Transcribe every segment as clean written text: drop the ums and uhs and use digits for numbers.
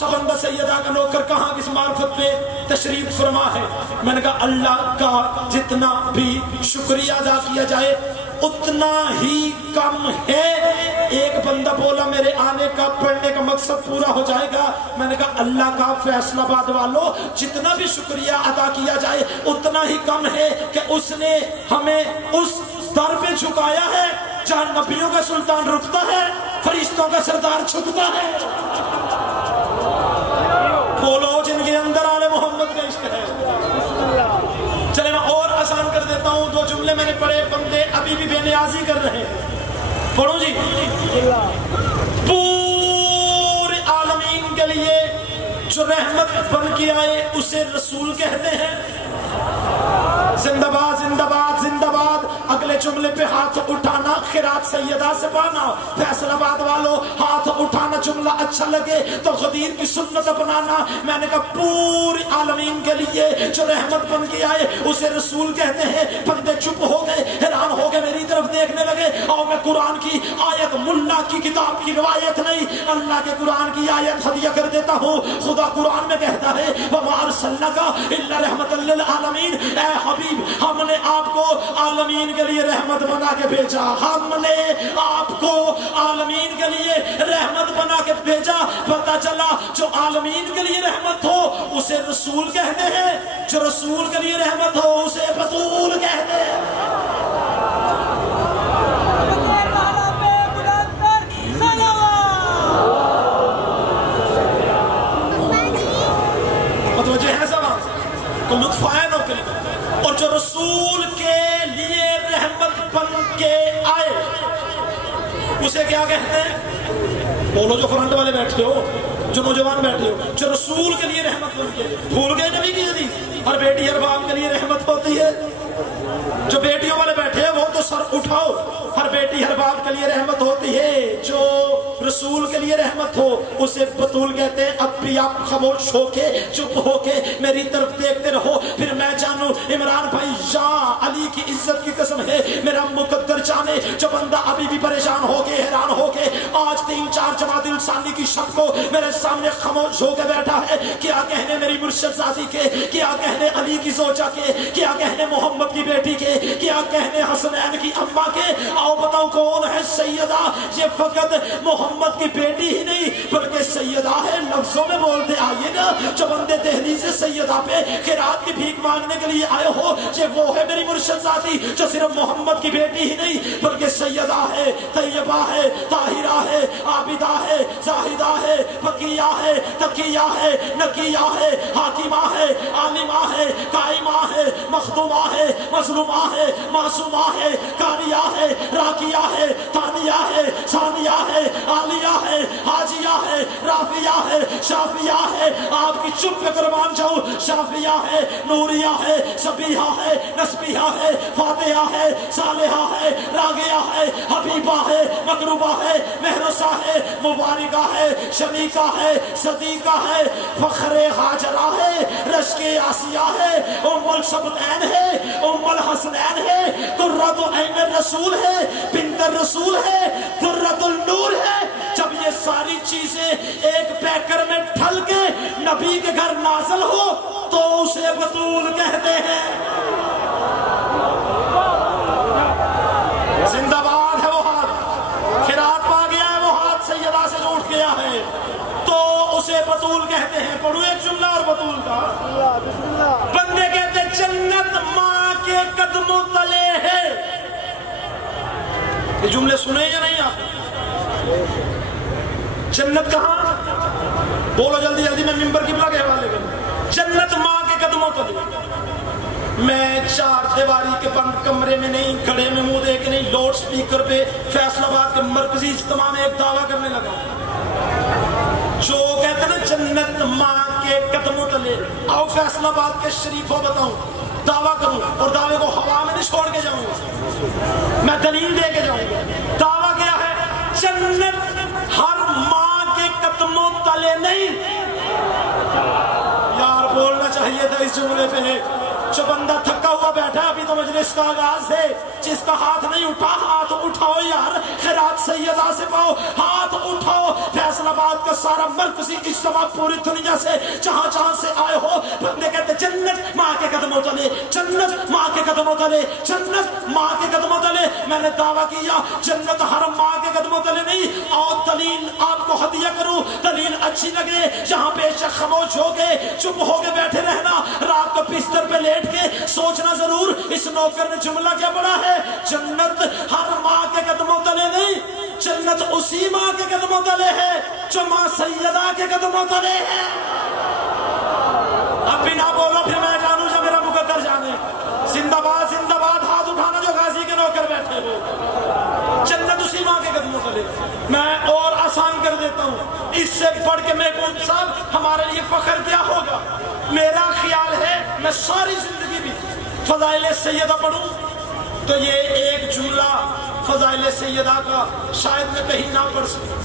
سا بندہ سیدہ کا نوکر کہاں کس معرفت میں تشریف فرما ہے؟ میں نے کہا اللہ کا جتنا بھی شکریہ ادا کیا جائے اتنا ہی کم ہے۔ ایک بندہ بولا میرے آنے کا پڑھنے کا مقصد پورا ہو جائے گا۔ میں نے کہا اللہ کا فیصل آباد والوں جتنا بھی شکریہ ادا کیا جائے اتنا ہی کم ہے کہ اس نے ہمیں اس در پہ جھکایا ہے جہاں نبیوں کا سلطان رکتا ہے، فرشتوں کا سردار چھکتا ہے۔ بولو جن کے اندر آل محمد کا عشق ہے۔ چلے میں اور آسان کر دیتا ہوں، دو جملے میں نے پڑھے، بندے ابھی بھی بے نیازی کر رہے ہیں۔ پڑھو جی۔ پورے عالمین کے لیے جو رحمت بن کے آئے اسے رسول کہتے ہیں۔ زندہ باد زندہ باد زندہ باد۔ اگلے جملے پہ ہاتھ اٹھانا، خیرات سیدہ سے پانا۔ فیصل آباد والوں ہاتھ اٹھانا، جملہ اچھا لگے تو غدیر کی سنت اپنانا۔ میں نے کہا پوری عالمین کے لیے جو رحمت بن کے آئے اسے رسول کہتے ہیں۔ بندے چپ ہو گئے، حیران ہو گئے، میری طرف دیکھنے لگے۔ اور میں قرآن کی آیت، ملا کی کتاب کی روایت نہیں، اللہ کے قرآن کی آیت ہدیہ کر دیتا ہوں۔ خدا قرآن میں کہتا ہے وَمَا أَرْسَلْنَاكَ إِلَّا رَحْمَةً لِّلْعَالَمِينَ۔ اے حبیب ہم نے آپ کو عالمین کے لیے رحمت بنا کے بھیجا، ہم نے آپ کو عالمین کے لیے رحمت بنا کے بھیجا۔ پتہ چلا جو عالمین کے لیے رحمت ہو اسے رسول کہتے ہیں، جو رسول کے لیے رحمت ہو اسے بطول کہتے ہیں۔ متوجہ ہے سوال کو لطف آیا نو کرے۔ اور جو رسول کے لیے رحمت بن کے آئے اسے کیا کہتے ہیں؟ بولو جو فرنٹ والے بیٹھے ہو، جو نوجوان بیٹھے ہو، جو رسول کے لیے رحمت بن کے، بھول گئے نبی کی حدیث ہر بیٹی ہر باپ کے لیے رحمت ہوتی ہے۔ جو بیٹیوں والے بیٹھے ہیں وہ تو سر اٹھاؤ، ہر بیٹی ہر باپ کے لیے رحمت ہوتی ہے۔ جو رسول کے لیے رحمت ہو اسے بطول کہتے ہیں۔ اب بھی آپ خاموش ہو کے چپ ہو کے میری طرف دیکھتے رہو، پھر میں جانوں عمران بھائی یا علی کی عزت کی قسم ہے میرا مقدر جانے جو بندہ ابھی بھی پریشان ہو کے حیران ہو کے آج 3-4 جماعت الثانی کی شب کو میرے سامنے خاموش ہو کے بیٹھا ہے، کیا کہنے میری مرشد ذاتی کے، کیا کہنے علی کی زوجہ کے، کیا کہنے محمد کی بیٹی کے، کیا کہنے حسنین کی اماں کے۔ آؤ بتاؤ کون ہے سیدہ؟ یہ فقط محمد کی بیٹی ہی نہیں بلکہ سیدہ ہے۔ لفظوں میں بولتے آئیے گا، جو بندے دہلیز سیدہ پہ خیرات کی بھیک مانگنے کے لیے آئے ہو یہ وہ ہے میری مرشد ذاتی جو صرف محمد کی بیٹی ہی نہیں بلکہ سیدہ ہے، طیبہ ہے، طاہرہ ہے، عابدہ ہے، زاہدہ ہے، بقیہ ہے، تقیہ ہے، نقیہ ہے، حاکمہ ہے، عالمہ ہے، قائمہ ہے، مخدومہ ہے، مظلومہ ہے، معصومہ ہے، کاریہ ہے، راکیہ ہے، تانیہ ہے، ثانیہ ہے، عالیہ ہے، حاجیہ ہے، رافیہ ہے، شافیہ ہے۔ آپ کی چپ پہ قربان جاؤں، شافیہ ہے، نوریہ ہے، سبیحہ ہے، نسبیہ ہے، فاتحہ ہے، صالحہ ہے، راگیہ ہے، حبیبہ ہے، مقروبہ ہے، مہرسہ ہے، مبارکہ ہے، شمیقہ ہے، صدیقہ ہے، فخر حاجرہ ہے، رشک آسیہ ہے، ام السبتین ہے، ام الحسنین ہے، قرۃ عین الرسول ہے، بنت الرسول ہے، قرۃ النور ہے۔ جب یہ ساری چیزیں ایک پیکر میں ڈھل کے نبی کے گھر نازل ہو تو اسے بطول کہتے ہیں۔ زندہ باد ہے وہ ہاتھ، خیرات پا گیا ہے وہ ہاتھ سیدہ سے جو اٹھ گیا ہے تو اسے بطول کہتے ہیں۔ پڑھو ایک جملہ اور بطول کا۔ بندے کہتے جنت ماں کے قدموں تلے ہے۔ یہ جملے سنے یا نہیں آپ؟ جنت کہاں؟ بولو جلدی جلدی، میں ممبر قبلہ کے حوالے کروں۔ جنت ماں کے قدموں تلے۔ میں 4 دیواری کے بند کمرے میں نہیں، کھڑے میں منہ دیکھ نہیں، لاؤڈ سپیکر پہ فیصل آباد کے مرکزی اجتماع میں ایک دعویٰ کرنے لگا جو کہتے ہیں نا جنت ماں کے قدموں تلے۔ آؤ فیصل آباد کے شریفوں بتاؤں، دعویٰ کروں اور دعوے کو ہوا میں نہیں چھوڑ کے جاؤں گا، میں دلیل دے کے جاؤں گا۔ دعویٰ کیا ہے؟ جنت ہر ماں کے قدموں تلے نہیں۔ یار بولنا چاہیے تھا اس جملے پہ۔ جو بندہ تھکا ہوا بیٹھا ابھی تو مجلس کا آغاز ہے، جس کا ہاتھ نہیں اٹھا ہاتھ اٹھاؤ یار، خیرات سیدہ سے پاؤ، ہاتھ اٹھاؤ۔ فیصل آباد کا سارا مرکزی اجتماع پوری دنیا سے جہاں جہاں سے آئے ہو، بندے کہتے جنت ماں کے قدموں تلے، جنت ماں کے قدموں تلے، جنت ماں کے قدموں تلے۔ میں نے دعویٰ کیا جنت ہر ماں کے قدموں تلے نہیں۔ اور دلیل آپ کو ہدیہ کروں، دلیل اچھی لگے، یہاں بے شک خاموش ہو کے چپ ہو کے بیٹھے رہنا، رات کو بستر پہ لیٹ کے سوچنا ضرور اس نوکر نے جملہ کیا پڑھا ہے، جنت ہر ماں کے قدموں تلے نہیں، جنت اسی ماں کے قدموں تلے ہے جو ماں سیدہ کے قدموں تلے ہے۔ اب بھی نہ بولو پھر میں جانوں جو میرا مقدر جانے۔ زندہ باد ہاتھ اٹھانا جو غازی کے نوکر بیٹھے ہو، جنت اسی ماں کے قدموں تلے۔ میں اور آسان کر دیتا ہوں، اس سے پڑھ کے محبوب صاحب ہمارے لیے فخر کیا ہوگا۔ میرا خیال ہے میں ساری زندگی بھی فضائل سیدہ پڑھوں تو یہ ایک جملہ فضائل سیدہ کا شاید میں کہیں نہ پڑھ سکوں۔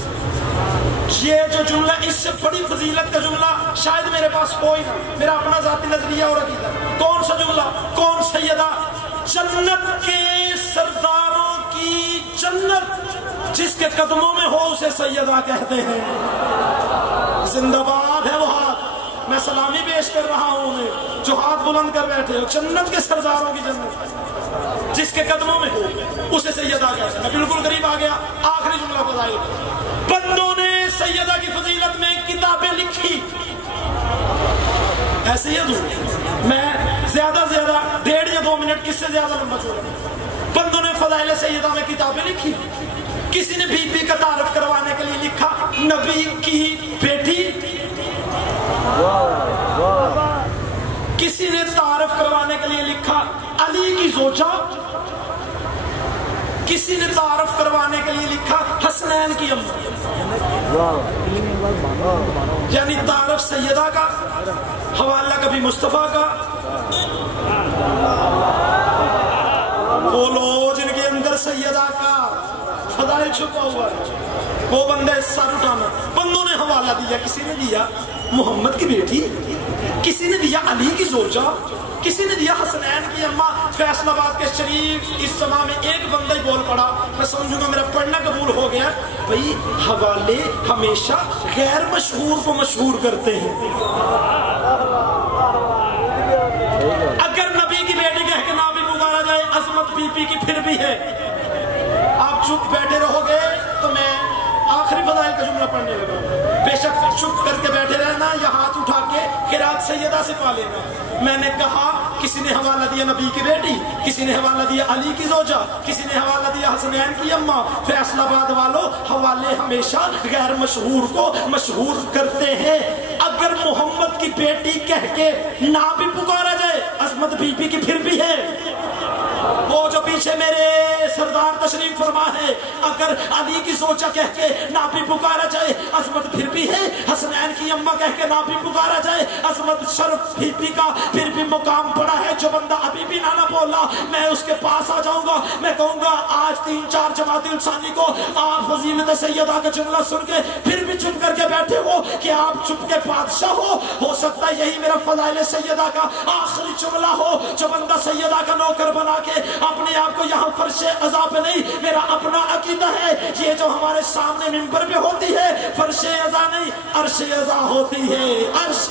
یہ جو جملہ اس سے بڑی فضیلت کا جملہ شاید میرے پاس کوئی نہ، میرا اپنا ذاتی نظریہ اور عقیدہ۔ کون سا جملہ؟ کون سیدہ؟ جنت کے سرداروں کی جنت جس کے قدموں میں ہو اسے سیدہ کہتے ہیں۔ زندہ باد ہے وہ ہاتھ، میں سلامی پیش کر رہا ہوں انہیں جو ہاتھ بلند کر بیٹھے ہو۔ جنت کے سرداروں کی جنت جس کے قدموں میں ہو اسے سیدہ کہتے ہیں۔ بالکل قریب آ گیا، آخری جملہ فضائل۔ بندوں نے سیدہ کی فضیلت میں کتابیں لکھی، ایسے ہی ادھور میں زیادہ سے زیادہ 1.5 یا 2 منٹ کس سے زیادہ لمبا چھوڑا۔ بندوں نے فضائل سیدہ میں کتابیں لکھی، کسی نے بی بی کا تعارف کروانے کے لیے لکھا نبی کی بیٹی، کسی نے تعارف کروانے کے لیے لکھا علی کی زوجہ، کسی نے تعارف کروانے کے لیے لکھا حسنین کی اماں۔ یعنی تعارف سیدہ کا، حوالہ کبھی مصطفیٰ کا۔ وہ لوگ جن کے اندر سیدہ کا فضائل چھپا ہوا ہے وہ بندے سر اٹھانا۔ بندوں نے حوالہ دیا، کسی نے دیا محمد کی بیٹی، کسی نے دیا علی کی زوجہ، کسی نے دیا حسنین کی اماں۔ فیصل آباد کے شریف اجتماع میں ایک بندہ ہی بول پڑا، میں سمجھوں گا میرا پڑھنا قبول ہو گیا، بھئی حوالے ہمیشہ غیر مشہور کو مشہور کرتے ہیں۔ اگر نبی کی بیٹی کہہ کے نہ بھی پکارا جائے، عظمت بی بی کی پھر بھی ہے۔ آپ چپ بیٹھے رہو گے تو میں آخری فضائل کا جملہ پڑھنے لگا۔ بے شک چپ کر کے بیٹھے رہنا یا ہاتھ اٹھا کے قرات سیدہ سے پا لینا۔ میں نے کہا کسی نے حوالہ دیا نبی کی بیٹی، کسی نے حوالہ دیا علی کی زوجہ، کسی نے حوالہ دیا حسنین کی اماں۔ فیصل آباد والوں، حوالے ہمیشہ غیر مشہور کو مشہور کرتے ہیں۔ اگر محمد کی بیٹی کہہ کے نہ بھی پکارا جائے، عظمت بی بی کی پھر بھی ہے۔ وہ جو پیچھے میرے سردار تشریف فرما ہے، اگر علی کی زوجہ کہہ کے نہ بھی پکارا جائے، عظمت پھر بھی ہے۔ حسنین کی اماں کہہ کے نہ بھی پکارا جائے، عظمت شرف بی بی کا پھر بھی مقام پڑا ہے۔ جو بندہ ابھی بھی نہ بولا، میں اس کے پاس آ جاؤں گا، میں کہوں گا آج 3-4 جماعت انسانی کو آپ فضیلت سیدہ کا جملہ سن کے پھر بھی چپ کر کے بیٹھے ہو کہ آپ چپ کے بادشاہ ہو سکتا ہے یہی میرا فضائل سیدہ کا آخری جملہ ہو۔ جو بندہ سیدہ کا نوکر بنا کے اپنے آپ کو یہاں فرش عزا پہ نہیں، میرا اپنا عقیدہ ہے یہ جو ہمارے سامنے منبر پہ ہوتی ہے فرش عزا نہیں، عرش عزا ہوتی ہے، عرش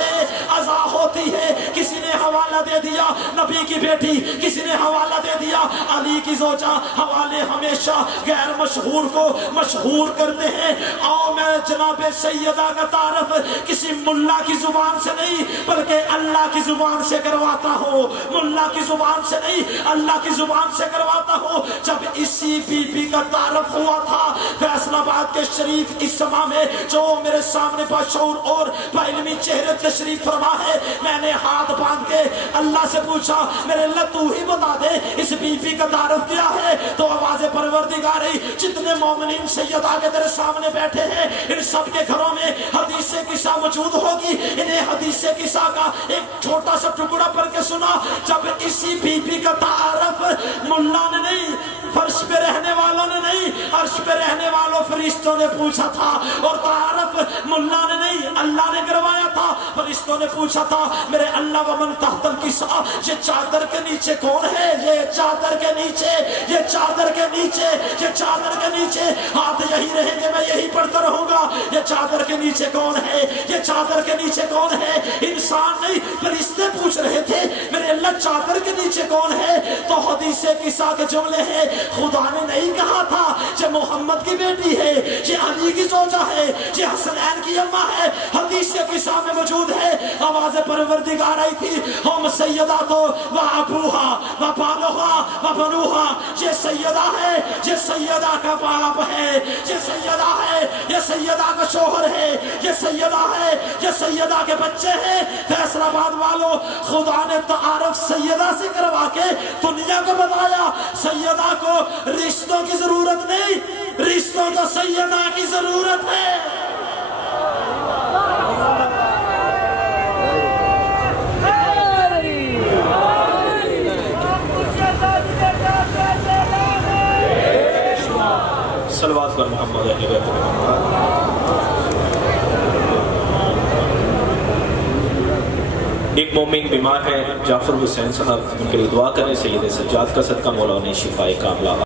عزا ہوتی ہے۔ کسی نے حوالہ دے دیا نبی کی بیٹی، کسی نے حوالہ دے دیا علی کی زوجہ۔ حوالے ہمیشہ غیر مشہور کو مشہور کرتے ہیں۔ آؤ میں جناب سیدہ کا تعارف کسی ملا کی زبان سے نہیں بلکہ اللہ کی زبان سے کرواتا ہوں، ملا کی زبان سے نہیں اللہ کی زبان سے کرواتا ہوں۔ جب اسی بی بی کا تعارف ہوا تھا فیصل آباد کے شریف اجتماع میں، جو میرے سامنے باشعور اور بعلمی چہرے تشریف فرما ہے، میں نے ہاتھ باندھ کے اللہ سے پوچھا میرے اللہ تو ہی بتا دے اس بی بی کا تعارف کیا ہے۔ تو آواز پروردگاری، جتنے مومنین سیدہ کے تیرے سامنے بیٹھے ہیں ان سب کے گھروں میں حدیث قصہ موجود ہوگی، انہیں حدیث قصہ کا ایک چھوٹا سا ٹکڑا پڑھ کے سنا۔ جب اسی بی بی کا تعارف ملا نے نہیں، فرش پہ رہنے والوں نے نہیں، عرش پہ رہنے والوں فرشتوں نے پوچھا تھا، اور تعارف ملا نے نہیں اللہ نے کروایا تھا۔ فرشتوں عاشقوں نے پوچھا تھا میرے اللہ ومن تحت الکساء، یہ چادر کے نیچے کون ہے؟ یہ چادر کے نیچے، یہ چادر کے نیچے، یہ چادر کے نیچے ہاتھ یہی رہیں گے، میں یہی پڑھتا رہوں گا۔ یہ چادر کے نیچے کون ہے؟ یہ چادر کے نیچے کون ہے؟ انسان نہیں، فرشتے پوچھ رہے تھے میرے اللہ چادر کے نیچے کون ہے؟ تو حدیث قصہ کے جملے ہیں، خدا نے نہیں کہا تھا یہ محمد کی بیٹی ہے، یہ علی کی زوجہ ہے، یہ حسنین کی اماں ہے۔ حدیث قصہ میں موجود ہے، آواز پروردگار آئی تھی، ہم سیدہ تو و ابوہا و بالوہا و بنوہا، یہ سیدہ ہے، یہ سیدہ کا باپ ہے، یہ سیدہ ہے، یہ سیدہ کا شوہر ہے، یہ سیدہ ہے، یہ سیدہ کے بچے ہیں۔ فیصل آباد والوں، خدا نے تعارف سیدہ سے کروا کے دنیا کو بتایا سیدہ کو رشتوں کی ضرورت نہیں، رشتوں تو سیدہ کی ضرورت ہے۔ صلوات پر محمد اہل بیت محمد۔ ایک مومن بیمار ہے، جعفر حسین صاحب، ان کے لیے دعا کریں۔ سید سجاد کا صدقہ مولا انہیں شفائے کاملہ